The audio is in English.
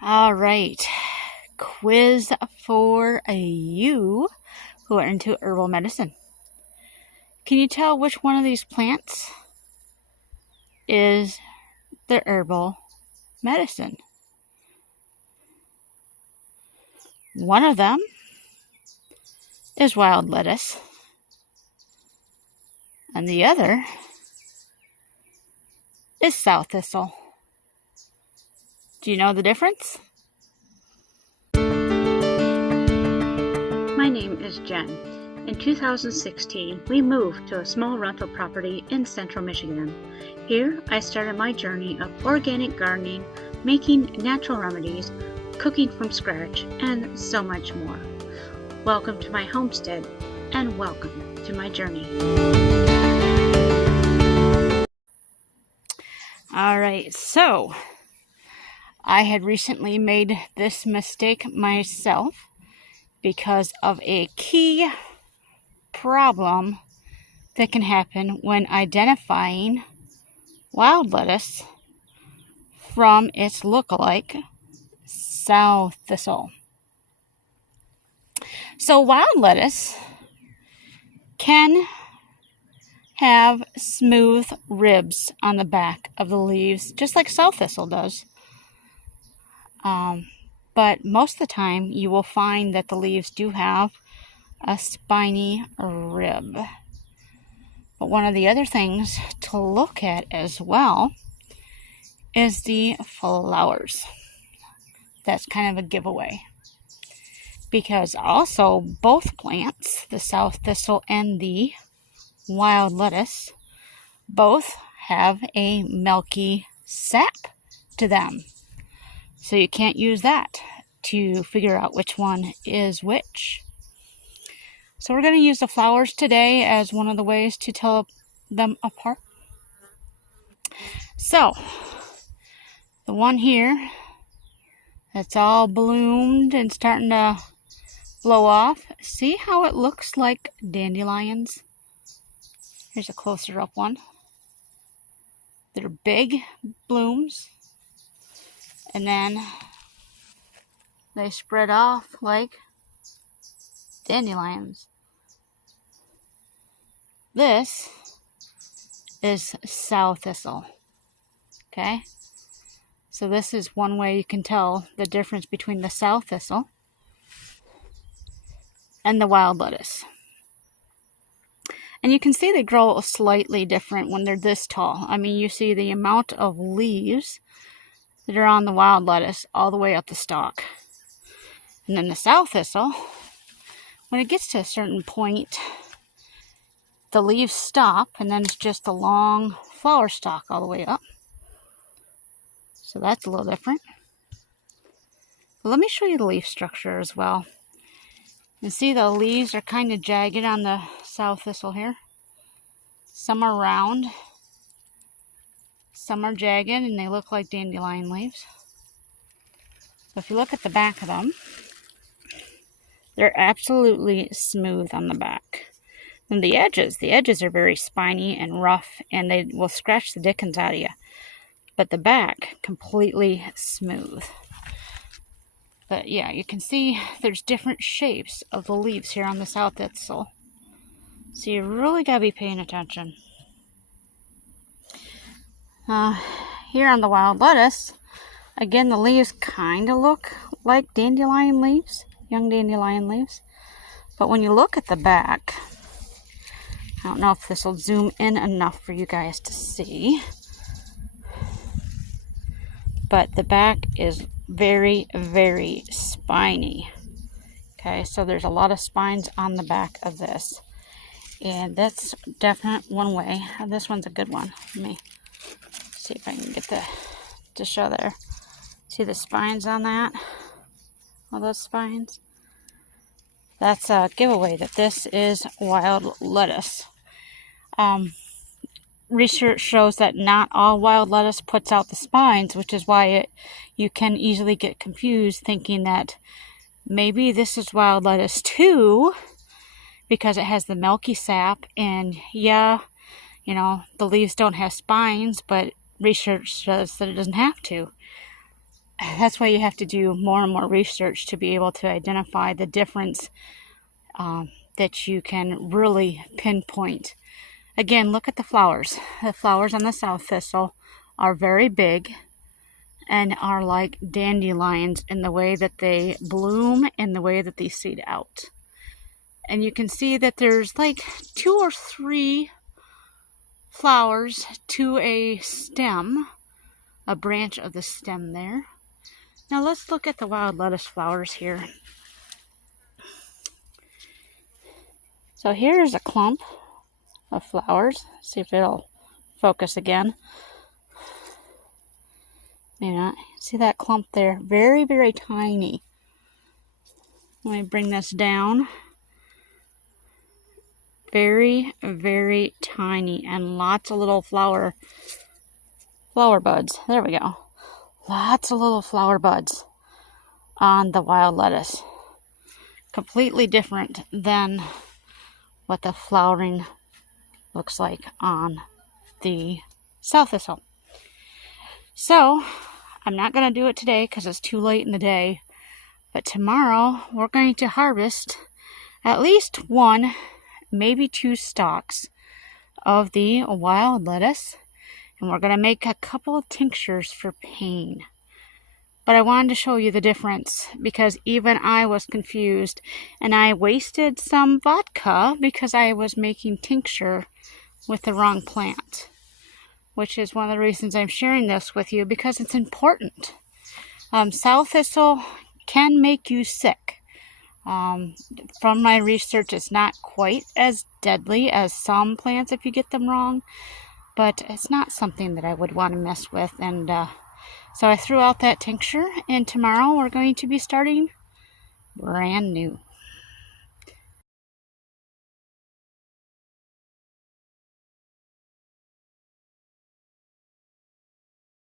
All right, quiz for you who are into herbal medicine. Can you tell which one of these plants is the herbal medicine? One of them is wild lettuce, and the other is sow thistle. Do you know the difference? My name is Jen. In 2016, we moved to a small rental property in central Michigan. Here, I started my journey of organic gardening, making natural remedies, cooking from scratch, and so much more. Welcome to my homestead, and welcome to my journey. All right, so I had recently made this mistake myself because of a key problem that can happen when identifying wild lettuce from its look-alike, sow thistle. So wild lettuce can have smooth ribs on the back of the leaves, just like sow thistle does. But most of the time, you will find that the leaves do have a spiny rib. But one of the other things to look at as well is the flowers. That's kind of a giveaway. Because also both plants, the sow thistle and the wild lettuce, both have a milky sap to them. So you can't use that to figure out which one is which. So we're going to use the flowers today as one of the ways to tell them apart. So, the one here that's all bloomed and starting to blow off. See how it looks like dandelions? Here's a closer up one. They're big blooms. And then they spread off like dandelions. This is sow thistle. Okay? So this is one way you can tell the difference between the sow thistle and the wild lettuce. And you can see they grow slightly different when they're this tall. I mean, you see the amount of leaves that are on the wild lettuce all the way up the stalk. And then the sow thistle, when it gets to a certain point, the leaves stop, and then it's just a long flower stalk all the way up. So that's a little different. But let me show you the leaf structure as well. You see the leaves are kind of jagged on the sow thistle here. Some are round, some are jagged, and they look like dandelion leaves. So if you look at the back of them, they're absolutely smooth on the back. And the edges are very spiny and rough, and they will scratch the dickens out of you. But the back, completely smooth. But yeah, you can see there's different shapes of the leaves here on the sow thistle. So you really gotta be paying attention. Here on the wild lettuce, again, the leaves kind of look like dandelion leaves, young dandelion leaves. But when you look at the back, I don't know if this will zoom in enough for you guys to see, but the back is very, very spiny. Okay, so there's a lot of spines on the back of this. And that's definitely one way. This one's a good one. Let me see if I can get to show there. See the spines on that? All those spines? That's a giveaway that this is wild lettuce. Research shows that not all wild lettuce puts out the spines, which is why you can easily get confused thinking that maybe this is wild lettuce too, because it has the milky sap. And yeah, you know, the leaves don't have spines, but research says that it doesn't have to. that's why you have to do more and more research to be able to identify the difference that you can really pinpoint. Again, look at the flowers. The flowers on the south thistle are very big and are like dandelions in the way that they bloom and the way that they seed out. And you can see that there's like 2 or 3 flowers to a stem, a branch of the stem there. Now let's look at the wild lettuce flowers here. So here's a clump of flowers. See if it'll focus again. Maybe not. See that clump there? Very, very tiny. Let me bring this down. Very, very tiny, and lots of little flower buds. There we go. Lots of little flower buds on the wild lettuce. Completely different than what the flowering looks like on the south thistle. So I'm not going to do it today because it's too late in the day, but tomorrow we're going to harvest at least 1, maybe 2 stalks of the wild lettuce, and we're going to make a couple of tinctures for pain. But I wanted to show you the difference because even I was confused, and I wasted some vodka because I was making tincture with the wrong plant, which is one of the reasons I'm sharing this with you, because it's important. South thistle can make you sick. From my research, it's not quite as deadly as some plants if you get them wrong, but it's not something that I would want to mess with. And so I threw out that tincture, and tomorrow we're going to be starting brand new.